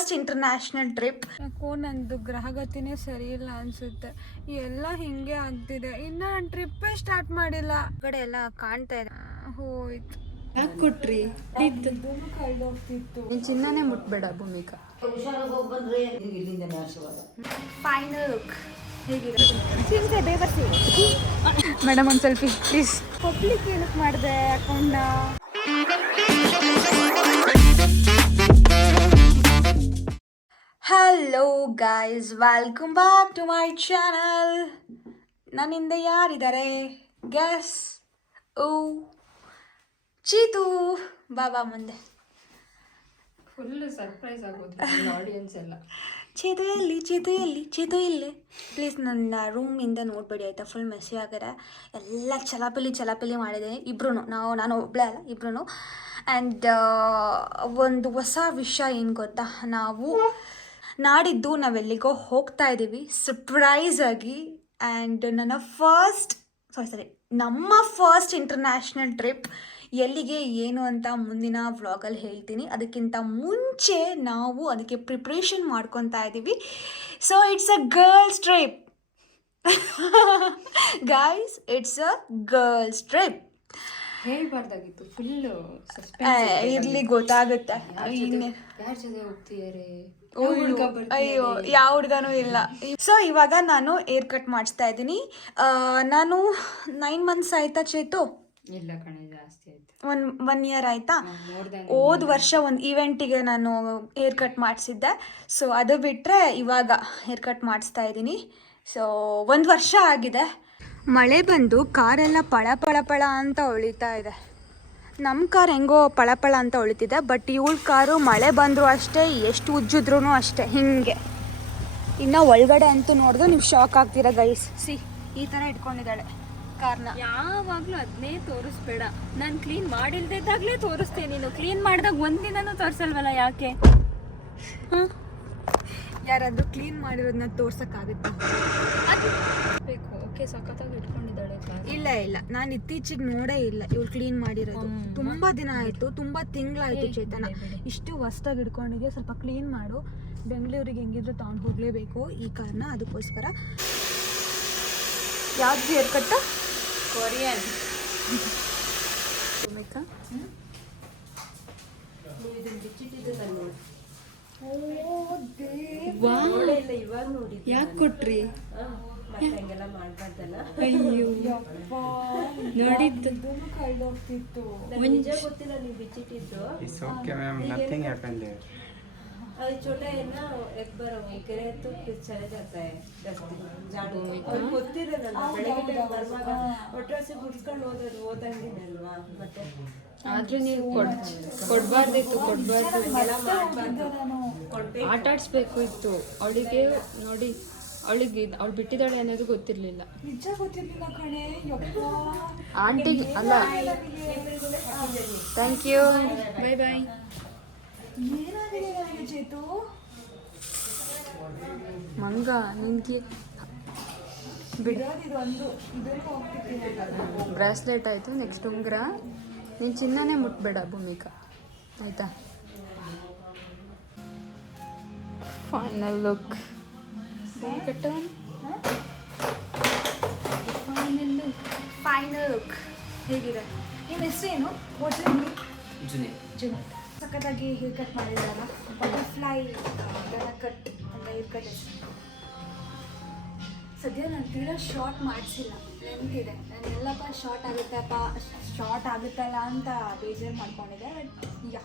First international trip. ಯಾಕೋ ನಂದು ಗ್ರಹಗತಿನೇ ಸರಿ ಇಲ್ಲ ಅನ್ಸುತ್ತೆ, ಎಲ್ಲ ಹಿಂಗೆ ಆಗ್ತಿದೆ. ಇನ್ನು ನಾನು ಟ್ರಿಪ್ಪೇ ಸ್ಟಾರ್ಟ್ ಮಾಡಿಲ್ಲ. ಕಡೆ ಎಲ್ಲ ಕಾಣ್ತಾ ಇದೆ. ಹೋಯ್ತು. ಯಾಕೆ ಕೊಟ್ರಿ? ಕಳ್ದೋಗ್ತಿತ್ತು. ನೀನು ಚಿನ್ನನೇ ಮುಟ್ಬೇಡ ಭೂಮಿಕಾ. ಫೈನಲ್ ಲುಕ್ ಹೇಗಿದೆ? ಬೇಬರ್ಸಿ ಮೇಡಮ್ ಒಂದು ಸೆಲ್ಫಿ ಪ್ಲೀಸ್. ಪಬ್ಲಿಕ್ ಏನಕ್ಕೆ ಮಾಡಿದೆ ಅಕೌಂಟ್ನ? Hello guys, welcome back to my channel. ನನ್ನಿಂದ ಯಾರಿದ್ದಾರೆ? ಗೆಸ್. ಓ ಚೀತು, ಬಾಬಾ ಮುಂದೆ. ಫುಲ್ ಸರ್ಪ್ರೈಸ್ ಆಗೋದು ಆಡಿಯನ್ಸ್ ಎಲ್ಲ. ಚೇತು ಎಲ್ಲಿ, ಚೇತು ಎಲ್ಲಿ, ಚೇತು ಇಲ್ಲೇ. ಪ್ಲೀಸ್ ನನ್ನ ರೂಮಿಂದ ನೋಡ್ಬೇಡಿ ಆಯಿತಾ, ಫುಲ್ ಮೆಸ್ಸಿ ಆಗಿದೆ. ಎಲ್ಲ ಚಲಾಪಲಿ ಮಾಡಿದೆ ಇಬ್ರು. ನಾನು ಒಬ್ಬಳೇ ಅಲ್ಲ, ಇಬ್ರು. ಆ್ಯಂಡ್ ಒಂದು ಹೊಸ ವಿಷಯ ಏನು ಗೊತ್ತಾ, ನಾಡಿದ್ದು ನಾವೆಲ್ಲಿಗೋ ಹೋಗ್ತಾ ಇದ್ದೀವಿ ಸರ್ಪ್ರೈಸ್ ಆಗಿ. ಆ್ಯಂಡ್ ನಮ್ಮ ಫಸ್ಟ್ ಇಂಟರ್ನ್ಯಾಷನಲ್ ಟ್ರಿಪ್ ಎಲ್ಲಿಗೆ ಏನು ಅಂತ ಮುಂದಿನ ವ್ಲಾಗಲ್ಲಿ ಹೇಳ್ತೀನಿ. ಅದಕ್ಕಿಂತ ಮುಂಚೆ ನಾವು ಅದಕ್ಕೆ ಪ್ರಿಪ್ರೇಷನ್ ಮಾಡ್ಕೊತಾ ಇದ್ದೀವಿ. So it's a girls trip guys, it's a girls trip. ಹೇಳ್ಬಾರ್ದಾಗಿತ್ತು, ಫುಲ್ ಇರ್ಲಿ ಗೊತ್ತಾಗುತ್ತೆ. ಯಾರ ಜೊತೆ ಹೋಗ್ತೀಯಾರೆ? ಅಯ್ಯೋ, ಯಾವ ಹುಡುಗನೂ ಇಲ್ಲ. ಸೊ ಇವಾಗ ನಾನು ಏರ್ ಕಟ್ ಮಾಡಿಸ್ತಾ ಇದ್ದೀನಿ. ನಾನು 9 months ಆಯ್ತಾ ಚೇತು? ಇಲ್ಲ ಕಣೆ, ಜಾಸ್ತಿ ಆಯ್ತು. 1 year ಆಯ್ತಾ? ಹೋದ ವರ್ಷ ಒಂದು ಈವೆಂಟಿಗೆ ನಾನು ಹೇರ್ ಕಟ್ ಮಾಡಿಸಿದ್ದೆ. ಸೊ ಅದು ಬಿಟ್ಟರೆ ಇವಾಗ ಹೇರ್ ಕಟ್ ಮಾಡಿಸ್ತಾ ಇದ್ದೀನಿ. ಸೊ 1 ವರ್ಷ ಆಗಿದೆ. ಮಳೆ ಬಂದು ಕಾರೆಲ್ಲ ಪಳ ಅಂತ ಹೊಳಿತಾ ಇದೆ. ನಮ್ಮ ಕಾರ್ ಹೆಂಗೋ ಪಳ ಅಂತ ಹೊಳಿತಿದೆ, ಬಟ್ ಇವಳ ಕಾರು ಮಳೆ ಬಂದರೂ ಅಷ್ಟೇ, ಎಷ್ಟು ಉಜ್ಜಿದ್ರೂ ಅಷ್ಟೇ ಹಿಂಗೆ. ಇನ್ನು ಒಳಗಡೆ ಅಂತೂ ನೋಡಿದ್ರೆ ನೀವು ಶಾಕ್ ಆಗ್ತೀರಾ ಗೈಸ್. ಈ ಥರ ಇಟ್ಕೊಂಡಿದ್ದಾಳೆ ಕಾರ್ನ. ಯಾವಾಗಲೂ ಅದನ್ನೇ ತೋರಿಸ್ಬೇಡ. ನಾನು ಕ್ಲೀನ್ ಮಾಡಿಲ್ದಿದ್ದಾಗಲೇ ತೋರಿಸ್ತೀನಿ. ನೀನು ಕ್ಲೀನ್ ಮಾಡಿದಾಗ ಒಂದಿನನೂ ತೋರಿಸಲ್ವಲ್ಲ, ಯಾಕೆ? ಯಾರಾದರೂ ಕ್ಲೀನ್ ಮಾಡಿರೋದನ್ನ ತೋರ್ಸೋಕ್ಕಾಗುತ್ತೆ? ಬೇಕು. ಓಕೆ, ಸಖತ್ತಾಗಿ ಇಟ್ಕೊಂಡಿದ್ದಾಳೆ. ಇಲ್ಲ, ನಾನು ಇತ್ತೀಚೆಗೆ ನೋಡೇ ಇಲ್ಲ ಇವಳು ಕ್ಲೀನ್ ಮಾಡಿರೋದು. ತುಂಬ ದಿನ ಆಯಿತು, ತುಂಬ ತಿಂಗಳಾಯಿತು ಚೇತನ. ಇಷ್ಟು ಹೊಸ್ದಾಗಿ ಇಟ್ಕೊಂಡಿದ್ಯಾ, ಸ್ವಲ್ಪ ಕ್ಲೀನ್ ಮಾಡು. ಬೆಂಗಳೂರಿಗೆ ಹೆಂಗಿದ್ರು ತಗೊಂಡು ಹೋಗಲೇಬೇಕು ಈ ಕಾರ್ನ, ಅದಕ್ಕೋಸ್ಕರ. ಯಾವ್ದು ಹೇರ್ ಕಟ್ಟ? ಕೊರಿಯನ್. ಯಾಕೆ ಕೊಟ್ರಿ? ಅಯ್ಯೋ, ನೋಡಿದ್ದು ಕಳ್ದೋಗ್ತಿತ್ತು. ಗೊತ್ತಿಲ್ಲ ನೀವು ಬಿಚ್ಚಿಟ್ಟಿದ್ದು. छोटा है ना, एक बार गिरे तो फिर चले जाता है ಗೊತ್ತಿರಲ್ಲ. ಬೆಳಗ್ಗೆ ಬರುವಾಗ ಒಟ್ರಾಸಿ ಗುಡ್ಸ್ಕೊಂಡು ಓದಂಗಿನಲ್ವಾ. ಮತ್ತೆ ಆದ್ರೂ ನೀವು ಕೊಡ್ಬಾರ್ದಿತ್ತು. ಆಟ ಆಡಿಸ್ಬೇಕು ಇತ್ತು ಅವಳಿಗೆ. ನೋಡಿ, ಅವಳು ಬಿಟ್ಟಿದ್ದಾಳೆ ಅನ್ನೋದು ಗೊತ್ತಿರಲಿಲ್ಲ. ನಿಜ ಗೊತ್ತಿರಲಿಲ್ಲ ಕಣೆ. ಆಂಟಿಗೆ ಅಲ್ಲ. ಥ್ಯಾಂಕ್ ಯು, ಬಾಯ್ ಬಾಯ್. ಏನಾಗಿದೆ ನನಗೆ ಚೇತು? ಮಂಗ ನಿನ್ಗೆ ಬ್ರಾಸ್ಲೆಟ್ ಆಯಿತು, ನೆಕ್ಸ್ಟ್ ಉಂಗುರ. ನೀನು ಚಿನ್ನನೇ ಮುಟ್ಬೇಡ ಭೂಮಿಕಾ, ಆಯಿತಾ? Final look. ಫೈನಲ್ ಲುಕ್ ಹೇಗಿದೆ? ನಿಮ್ಮ ಹೆಸರೇನು? ಜುನೇದ್. ಸಖತ್ತಾಗಿ ಹೇರ್ ಕಟ್ ಮಾಡಿದ್ದಾರ. ಬಟರ್ಫ್ಲೈ ಕಟ್ ಅಂತ ಹೇರ್ ಕಟ್ ಹೆಸರು. ಸದ್ಯ ನಾನು ತೀರಾ ಶಾರ್ಟ್ ಮಾಡಿಸಿಲ್ಲ, ಲೆಂತ್ ಇದೆ. ನಾನು ಎಲ್ಲಪ್ಪ ಶಾರ್ಟ್ ಆಗುತ್ತಲ್ಲ ಅಂತ ಬೇಜಾರು ಮಾಡ್ಕೊಂಡಿದ್ದೆ. But yeah,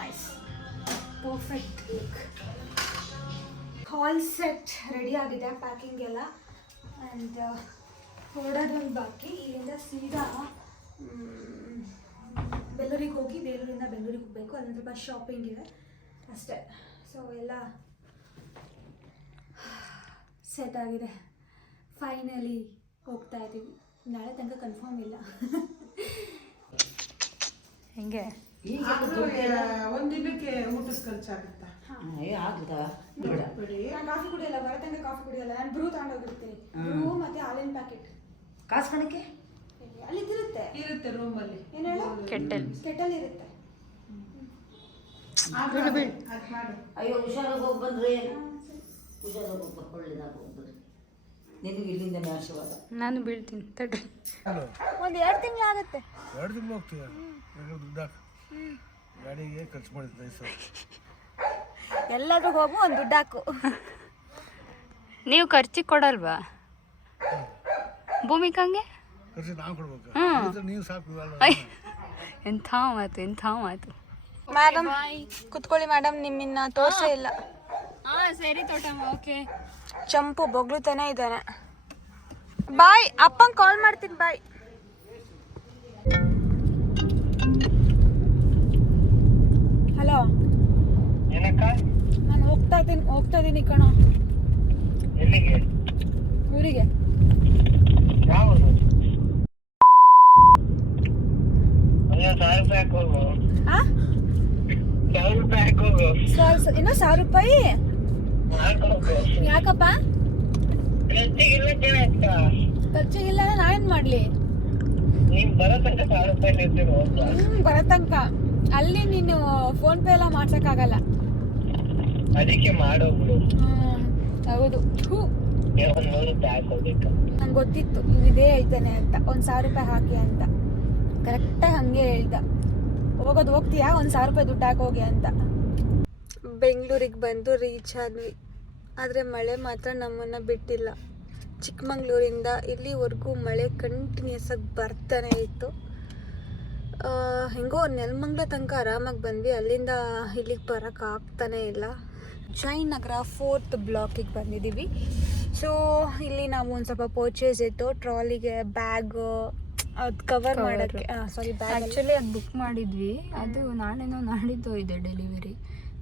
nice, perfect look. Hall set ready ಆಗಿದೆ, ಪ್ಯಾಕಿಂಗ್ ಎಲ್ಲ. ಆ್ಯಂಡ್ ಹೊರಡೋದೊಂದು ಬಾಕಿ. ಇಲ್ಲಿಂದ ಸೀದಾ ಬೆಂಗಳೂರಿಗೆ ಹೋಗಿ, ಬೇಲೂರಿಂದ ಬೆಂಗಳೂರಿಗೆ ಹೋಗಬೇಕು. ಅಲ್ಲೊಂದು ಸ್ವಲ್ಪ ಶಾಪಿಂಗ್ ಇದೆ ಅಷ್ಟೇ. ಸೊ ಎಲ್ಲ ಸೆಟ್ ಆಗಿದೆ. ಫೈನಲಿ ಹೋಗ್ತಾ ಇದ್ದೀವಿ. ನಾಳೆ ತನಕ ಕನ್ಫರ್ಮ್ ಇಲ್ಲ. ಹೆಂಗೆ ಒಂದಿನಕ್ಕೆ ಊಟದ ಖರ್ಚಾಗುತ್ತಾ? ನಾನು ಕಾಫಿ ಕುಡಿಯಲ್ಲ, ಬರೋ ತನಕ ಕಾಫಿ ಕುಡಿಯಲ್ಲ. ನಾನು ಬ್ರೂ ತಗೊಂಡೋಗಿರ್ತೀನಿ. ಬ್ರೂ ಮತ್ತು ಹಾಲಿನ ಪ್ಯಾಕೆಟ್. ಕಾಸು ಕಣಕ್ಕೆ ಅಲ್ಲಿ ಇರುತ್ತೆ ರೂಮಲ್ಲಿ. ಏನು ಹೇಳು? ಕೆಟ್ಟಲ್ ಕೆಟಲ್ ಇರುತ್ತೆ. ಅಯ್ಯೋ ಹುಷಾರಾಗಿ ಹೋಗಿ ಬಂದ್ರಿ, ಹುಷಾರಾಗಿ ಹೋಗ್ಬ, ಒಳ್ಳೇದಾಗ ಹೋಗ್ಬಂದ್ರಿ. ನಿನಗೆ ಇಲ್ಲಿಂದನೇ ಆಶೀರ್ವಾದ. ನಾನು ಬೀಳ್ತೀನಿ ತಡ್ರಿ. ಒಂದು 2 ತಿಂಗಳು ಆಗುತ್ತೆ. 2 ತಿಂಗಳು ಹೋಗ್ತೀಯ, ದುಡ್ಡು ಹಾಕು. ಗಾಡಿಗೆ ಖರ್ಚು ಮಾಡಿದ್ದೆ ಸರ್. ಎಲ್ಲಾದ್ರೂ ಹೋಗು, ಒಂದು ದುಡ್ಡು ಹಾಕು. ನೀವು ಖರ್ಚಿಗೆ ಕೊಡಲ್ವಾ ಭೂಮಿಕಂಗೆ? ಖರ್ಚು ನಾವು ಕೊಡ್ಬೇಕು, ನೀವು ಸಾಕು. ಎಂಥ ಮಾತು. ಮೇಡಮ್ ಕುತ್ಕೊಳ್ಳಿ ಮೇಡಮ್, ನಿಮ್ಮನ್ನ ತೋರ್ಸೇ ಇಲ್ಲ. ಸರಿ ತೋಟಮ್ಮ, ಓಕೆ. ಚಂಪು ಬೊಗ್ಳುತ್ತಾನೆ ಇದ್ದಾನೆ. ಬಾಯ್, ಅಪ್ಪಂಗೆ ಕಾಲ್ ಮಾಡ್ತೀನಿ, ಬಾಯ್. ಹಲೋ, ನಾನು ಹೋಗ್ತಾ ಇದ್ದೀನಿ ಕಣೋ. ಊರಿಗೆ. ಇನ್ನು 1000 ರೂಪಾಯಿ ಯಾಕಪ್ಪ? ಖರ್ಚಿಗಿಲ್ಲ, ನಾನೇನ್ ಮಾಡ್ಲಿ? ಬರೋ ತನಕ ಅಲ್ಲಿ ನೀನು ಫೋನ್ ಪೇ ಎಲ್ಲ ಮಾಡ್ಸಕ್ಕಾಗಲ್ಲ. ಅದಕ್ಕೆ ಮಾಡೋಗ್ಬಿಡು. ಹೌದು, ನಂಗೆ ಗೊತ್ತಿತ್ತು ಇದೇ ಐತಾನೆ ಅಂತ. 1000 ರೂಪಾಯಿ ಹಾಕಿ ಅಂತ ಕರೆಕ್ಟಾಗಿ ಹಂಗೆ ಹೇಳ್ದ. ಹೋಗ್ತೀಯಾ, 1000 ರೂಪಾಯಿ ದುಡ್ಡು ಹಾಕೋಗಿ ಅಂತ. ಬೆಂಗಳೂರಿಗೆ ಬಂದು ರೀಚ್ ಆದ್ವಿ, ಆದರೆ ಮಳೆ ಮಾತ್ರ ನಮ್ಮನ್ನು ಬಿಟ್ಟಿಲ್ಲ. ಚಿಕ್ಕಮಂಗ್ಳೂರಿಂದ ಇಲ್ಲಿವರೆಗೂ ಮಳೆ ಕಂಟಿನ್ಯೂಸ್ ಆಗಿ ಬರ್ತಾನೆ ಇತ್ತು. ಹೆಂಗೋ ನೆಲಮಂಗ್ಲ ತನಕ ಆರಾಮಾಗಿ ಬಂದ್ವಿ, ಅಲ್ಲಿಂದ ಇಲ್ಲಿಗೆ ಬರೋಕ್ಕೆ ಆಗ್ತಾನೇ ಇಲ್ಲ. ಜಯನಗರ 4th ಬ್ಲಾಕಿಗೆ ಬಂದಿದ್ದೀವಿ. ಸೊ ಇಲ್ಲಿ ನಾವು ಒಂದು ಸ್ವಲ್ಪ ಪರ್ಚೇಸ್ ಇತ್ತು, ಟ್ರಾಲಿಗೆ ಬ್ಯಾಗ್ ಅದು ಕವರ್ ಮಾಡೋಕ್ಕೆ. ಬ್ಯಾಗ್ ಆ್ಯಕ್ಚುಲಿ ಅದು ಬುಕ್ ಮಾಡಿದ್ವಿ, ಅದು ನಾಳೆನೋ ನಾಡಿದ್ದು ಇದೆ ಡೆಲಿವರಿ.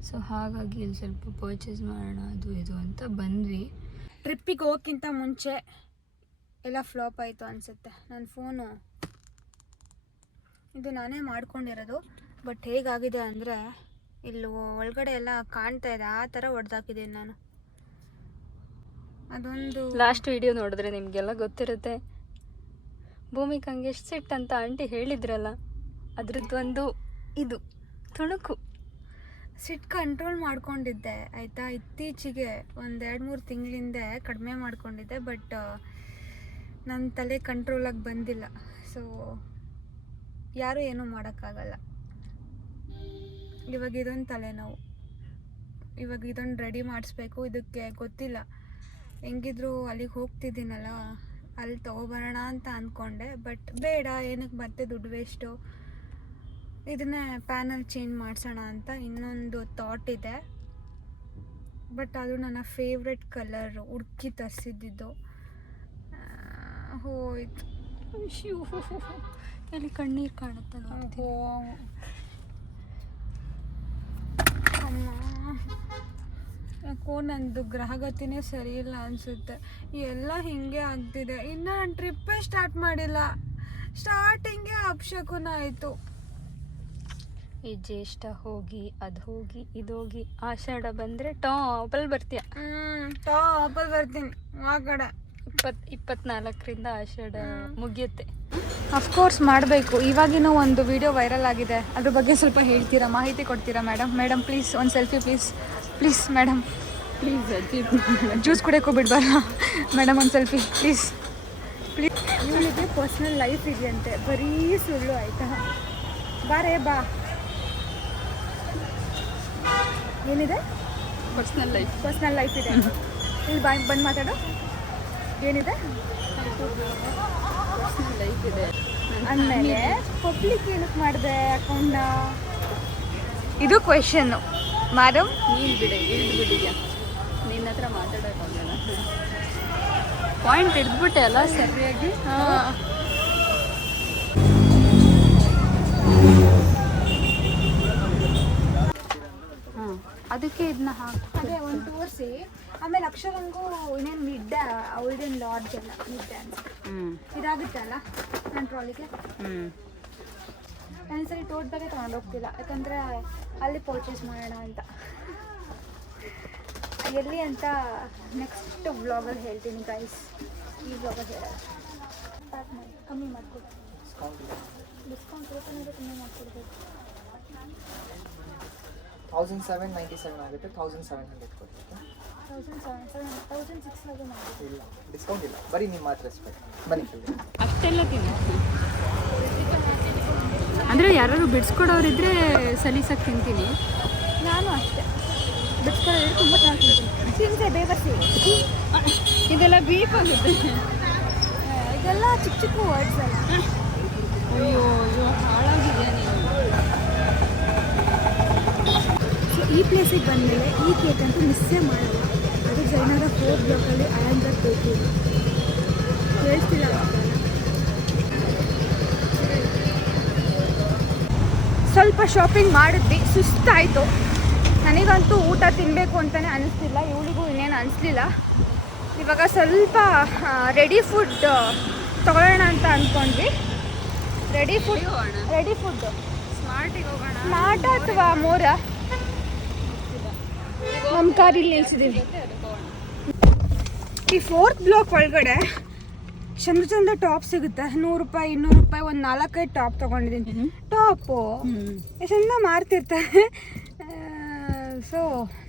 ಸೊ ಹಾಗಾಗಿ ಇಲ್ಲಿ ಸ್ವಲ್ಪ ಪರ್ಚೇಸ್ ಮಾಡೋಣ ಅದು ಇದು ಅಂತ ಬಂದ್ವಿ. ಟ್ರಿಪ್ಪಿಗೆ ಹೋಗೋಕ್ಕಿಂತ ಮುಂಚೆ ಎಲ್ಲ ಫ್ಲಾಪ್ ಆಯಿತು ಅನಿಸುತ್ತೆ. ನನ್ನ ಫೋನು ಇದು ನಾನೇ ಮಾಡ್ಕೊಂಡಿರೋದು, ಬಟ್ ಹೇಗಾಗಿದೆ ಅಂದರೆ ಇಲ್ಲಿ ಒಳಗಡೆ ಎಲ್ಲ ಕಾಣ್ತಾ ಇದೆ, ಆ ಥರ ಹೊಡೆದಾಕಿದ್ದೀನಿ ನಾನು. ಅದೊಂದು ಲಾಸ್ಟ್ ವಿಡಿಯೋ ನೋಡಿದ್ರೆ ನಿಮಗೆಲ್ಲ ಗೊತ್ತಿರುತ್ತೆ. ಭೂಮಿಕಂಗೆ ಎಷ್ಟು ಸಿಟ್ಟು ಅಂತ ಆಂಟಿ ಹೇಳಿದ್ರಲ್ಲ, ಅದ್ರದ್ದೊಂದು ಇದು ತುಣುಕು. ಸಿಟ್ಟು ಕಂಟ್ರೋಲ್ ಮಾಡ್ಕೊಂಡಿದ್ದೆ ಆಯಿತಾ. ಇತ್ತೀಚೆಗೆ 1-2-3 ತಿಂಗಳಿಂದ ಕಡಿಮೆ ಮಾಡ್ಕೊಂಡಿದ್ದೆ, ಬಟ್ ನನ್ನ ತಲೆ ಕಂಟ್ರೋಲಾಗಿ ಬಂದಿಲ್ಲ. ಸೊ ಯಾರೂ ಏನೂ ಮಾಡೋಕ್ಕಾಗಲ್ಲ. ಇವಾಗ ಇದೊಂದು ತಲೆನೋವು, ಇವಾಗ ಇದೊಂದು ರೆಡಿ ಮಾಡಿಸ್ಬೇಕು. ಇದಕ್ಕೆ ಗೊತ್ತಿಲ್ಲ, ಹೆಂಗಿದ್ರು ಅಲ್ಲಿಗೆ ಹೋಗ್ತಿದ್ದೀನಲ್ಲ, ಅಲ್ಲಿ ತೊಗೊಬರೋಣ ಅಂತ ಅಂದ್ಕೊಂಡೆ, ಬಟ್ ಬೇಡ, ಏನಕ್ಕೆ ಮತ್ತೆ ದುಡ್ಡು ವೇಸ್ಟು, ಇದನ್ನೇ ಪ್ಯಾನಲ್ ಚೇಂಜ್ ಮಾಡಿಸೋಣ ಅಂತ ಇನ್ನೊಂದು ಥಾಟ್ ಇದೆ. ಬಟ್ ಅದು ನನ್ನ ಫೇವ್ರೆಟ್ ಕಲರ್ ಹುಡುಕಿ ತರಿಸಿದ್ದು ಹೋಯ್ತು. ಅಲ್ಲಿ ಕಣ್ಣೀರು ಕಾಣುತ್ತೆ ನೋಡಿ. ಅಮ್ಮ, ಯಾಕೋ ನಂದು ಗ್ರಹಗತಿನೇ ಸರಿ ಇಲ್ಲ ಅನಿಸುತ್ತೆ. ಎಲ್ಲ ಹೀಗೆ ಆಗ್ತಿದೆ. ಇನ್ನು ನಾನು ಟ್ರಿಪ್ಪೇ ಸ್ಟಾರ್ಟ್ ಮಾಡಿಲ್ಲ, ಸ್ಟಾರ್ಟಿಂಗೇ ಅಪಶಕುನ ಆಯಿತು. ಈ ಜ್ಯೇಷ್ಠ ಹೋಗಿ ಅದು ಹೋಗಿ ಇದೋಗಿ ಆಷಾಢ ಬಂದರೆ ಟಾಪಲ್ಲಿ ಬರ್ತೀಯ. ಟಾಪಲ್ಲಿ ಬರ್ತೀನಿ ಆ ಕಡೆ. 24ರಿಂದ ಆಷಾಢ ಮುಗಿಯುತ್ತೆ. ಅಫ್ಕೋರ್ಸ್ ಮಾಡಬೇಕು. ಇವಾಗಿನ ಒಂದು ವಿಡಿಯೋ ವೈರಲ್ ಆಗಿದೆ, ಅದ್ರ ಬಗ್ಗೆ ಸ್ವಲ್ಪ ಹೇಳ್ತೀರಾ, ಮಾಹಿತಿ ಕೊಡ್ತೀರಾ ಮೇಡಮ್? ಮೇಡಮ್ ಪ್ಲೀಸ್ ಒಂದು selfie please madam, please juice ಕುಡಿಯೋಕ್ಕೂ ಬಿಡಬಾರ್ದ ಮೇಡಮ್, ಒಂದು ಸೆಲ್ಫಿ ಪ್ಲೀಸ್. ಇವಳಿಗೆ ಪರ್ಸ್ನಲ್ ಲೈಫ್ ಇದೆಯಂತೆ, ಬರೀ ಸುಳ್ಳು ಆಯಿತಾ. ಬಾರೇ ಬಾ. ಏನಿದೆ? ಪರ್ಸ್ನಲ್ ಲೈಫ್ ಇದೆ. ಇಲ್ಲಿ ಬಂದು ಮಾತಾಡೋ. ಏನಿದೆ? ಪರ್ಸ್ನಲ್ ಲೈಫ್ ಇದೆ ಅಂದಮೇಲೆ ಪಬ್ಲಿಕ್ ಏನಕ್ಕೆ ಮಾಡಿದೆ ಅಕೌಂಟ್ನ? ಇದು ಕ್ವೆಶನ್ನು ಮೇಡಮ್. ನೀನು ಇಳಿದ್ಬಿಟ್ಟಿದ್ಯಾ, ನಿನ್ನ ಹತ್ರ ಮಾತಾಡೋಕ್ಕಾಗಲ್ಲ. ಪಾಯಿಂಟ್ ಹಿಡಿದ್ಬಿಟ್ಟೆ ಅಲ್ಲ ಸರಿಯಾಗಿ. ಅದಕ್ಕೆ ಇದನ್ನ ಅದೇ ಒಂದು ತೋರಿಸಿ, ಆಮೇಲೆ ಅಕ್ಷರಂಗೂ ಇನ್ನೇನು ನಿದ್ದೆ, ಅವಳದೇನು ಲಾಡ್ಜ್ ಎಲ್ಲ ನಿದ್ದೆ ಅನ್ಸುತ್ತೆ. ಇದಾಗುತ್ತೆ ಅಲ್ಲ ನನ್ನ ಟ್ರಾಲಿಗೆ. ಒಂದ್ಸರಿ ತೋಟದಾಗೆ ತೊಗೊಂಡು ಹೋಗ್ತಿಲ್ಲ, ಯಾಕಂದರೆ ಅಲ್ಲಿ ಪರ್ಚೇಸ್ ಮಾಡೋಣ ಅಂತ. ಎಲ್ಲಿ ಅಂತ ನೆಕ್ಸ್ಟ್ ವ್ಲಾಗಲ್ಲಿ ಹೇಳ್ತೀನಿ ಗೈಸ್, ಈ ವ್ಲಾಗಲ್ಲಿ ಹೇಳೋದು. ಸ್ಟಾರ್ಟ್ ಮಾಡಿ, ಕಮ್ಮಿ ಮಾಡಿಕೊಡು. ಡಿಸ್ಕೌಂಟ್ ಇರುತ್ತೆ, ಕಮ್ಮಿ ಮಾಡಿಕೊಡ್ಬೇಕು. 1797 ಆಗುತ್ತೆ. 1700 ಕೊಡ್ಬೇಕು. ಇಲ್ಲ ಡಿಸ್ಕೌಂಟ್ ಇಲ್ಲ, ಬರೀ ನಿಮ್ಮ ಮಾತ್ರ ಎಸ್ಪೆಕ್ಟ್. ಬನ್ನಿ ಕೇಳಿ. ಅಷ್ಟೆಲ್ಲ ತಿನ್ನು ಅಂದರೆ ಯಾರು ಬಿಡಿಸ್ಕೊಡೋರಿದ್ರೆ ಸಲೀಸಾಗಿ ತಿಂತೀನಿ. ನಾನು ಅಷ್ಟೇ ಬಿಡ್ಸ್ಕೊಳ್ಳೋದ್ರೆ ತುಂಬ ಚೆನ್ನಾಗಿ ತಿಂತೀನಿ. ತಿಂತೆ ಬೇಬರ್ಸಿ ಇದೆಲ್ಲ ಬೀಫ್ ಆಗುತ್ತೆ. ಇದೆಲ್ಲ ಚಿಕ್ಕ ಚಿಕ್ಕ ವರ್ಡ್ಸ್ ಅಲ್ಲ. ಅಯ್ಯೋ ಅಯ್ಯೋ ಹಾಳಾಗಿದೆಯಾ ನೀನು. ಸೊ ಈ ಪ್ಲೇಸಿಗೆ ಬಂದಮೇಲೆ ಈ ಕೇಕ್ ಅಂತೂ ಮಿಸ್ಸೇ ಮಾಡಲ್ಲ. ಅದು ಜೈನರ 4th ಬ್ಲಾಕಲ್ಲಿ ಆ್ಯಂಗರ್ ಕೇಕ್ ಹೇಳ್ತಿಲ್ಲ. ಸ್ವಲ್ಪ ಶಾಪಿಂಗ್ ಮಾಡಿದ್ವಿ, ಸುಸ್ತಾಯಿತು. ನನಗಂತೂ ಊಟ ತಿನ್ನಬೇಕು ಅಂತಲೇ ಅನಿಸ್ತಿಲ್ಲ, ಇವಳಿಗೂ ಇನ್ನೇನು ಅನಿಸ್ಲಿಲ್ಲ. ಇವಾಗ ಸ್ವಲ್ಪ ರೆಡಿ ಫುಡ್ ತೊಗೊಳ್ಳೋಣ ಅಂತ ಅಂದ್ಕೊಂಡ್ವಿ. ರೆಡಿ ಫುಡ್ ಸ್ಮಾರ್ಟಿಗೆ ಹೋಗೋಣ. ಸ್ಮಾರ್ಟ್ ಅಥವಾ ಮೋರ ನಮ್ಮ ಕಾರ್ ಇಲ್ಲಿ ನಿಲ್ಸಿದ್ದೀವಿ. ಈ 4th ಬ್ಲಾಕ್ ಒಳಗಡೆ ಚಂದ ಚಂದ ಟಾಪ್ ಸಿಗುತ್ತೆ. 100 ರೂಪಾಯಿ 200 ರೂಪಾಯಿ ಒಂದು 4-5 ಟಾಪ್ ತೊಗೊಂಡಿದ್ದೀನಿ. ಟಾಪು ಚಂದ ಮಾರ್ತಿರ್ತಾರೆ. So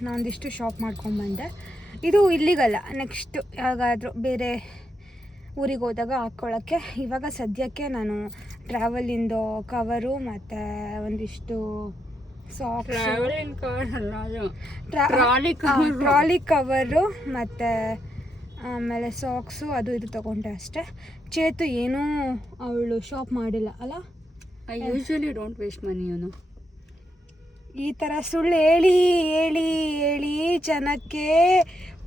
ನಾನೊಂದಿಷ್ಟು shop ಮಾಡ್ಕೊಂಡ್ಬಂದೆ. ಇದು ಇಲ್ಲಿಗಲ್ಲ, ನೆಕ್ಸ್ಟ್ ಯಾವಾಗಾದರೂ ಬೇರೆ ಊರಿಗೆ ಹೋದಾಗ ಹಾಕ್ಕೊಳ್ಳೋಕ್ಕೆ. ಇವಾಗ ಸದ್ಯಕ್ಕೆ ನಾನು ಟ್ರಾವೆಲಿಂದು ಕವರು ಮತ್ತು ಒಂದಿಷ್ಟು ಸಾಕ್ಸ್, ಟ್ರಾಲಿ ಕವರು ಮತ್ತು ಆಮೇಲೆ ಸಾಕ್ಸು ಅದು ಇದು ತೊಗೊಂಡೆ ಅಷ್ಟೇ. ಚೇತು ಏನೂ ಅವಳು ಶಾಪ್ ಮಾಡಿಲ್ಲ ಅಲ್ಲ. I usually don't waste money. ಇವನು ಈ ಥರ ಸುಳ್ಳು ಹೇಳಿ ಹೇಳಿ ಹೇಳಿ ಜನಕ್ಕೆ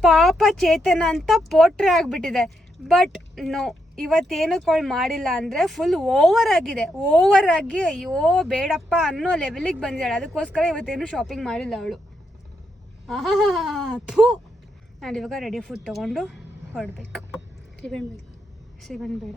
ಪಾಪ ಚೇತನ ಅಂತ ಪೋಟ್ರೆ ಆಗಿಬಿಟ್ಟಿದೆ. ಬಟ್ ನೋ, ಇವತ್ತೇನಕ್ಕೆ ಅವಳು ಮಾಡಿಲ್ಲ ಅಂದರೆ ಫುಲ್ ಓವರ್ ಆಗಿದೆ. ಓವರ್ ಆಗಿ ಅಯ್ಯೋ ಬೇಡಪ್ಪ ಅನ್ನೋ ಲೆವೆಲಿಗೆ ಬಂದಿದ್ದಾಳೆ. ಅದಕ್ಕೋಸ್ಕರ ಇವತ್ತೇನು ಶಾಪಿಂಗ್ ಮಾಡಿಲ್ಲ ಅವಳು. ಥೂ. ನಾನು ಇವಾಗ ರೆಡಿ ಫುಡ್ ತೊಗೊಂಡು ಹೊರಡ್ಬೇಕು. ಸಿಗಣ್ ಬೇಡ.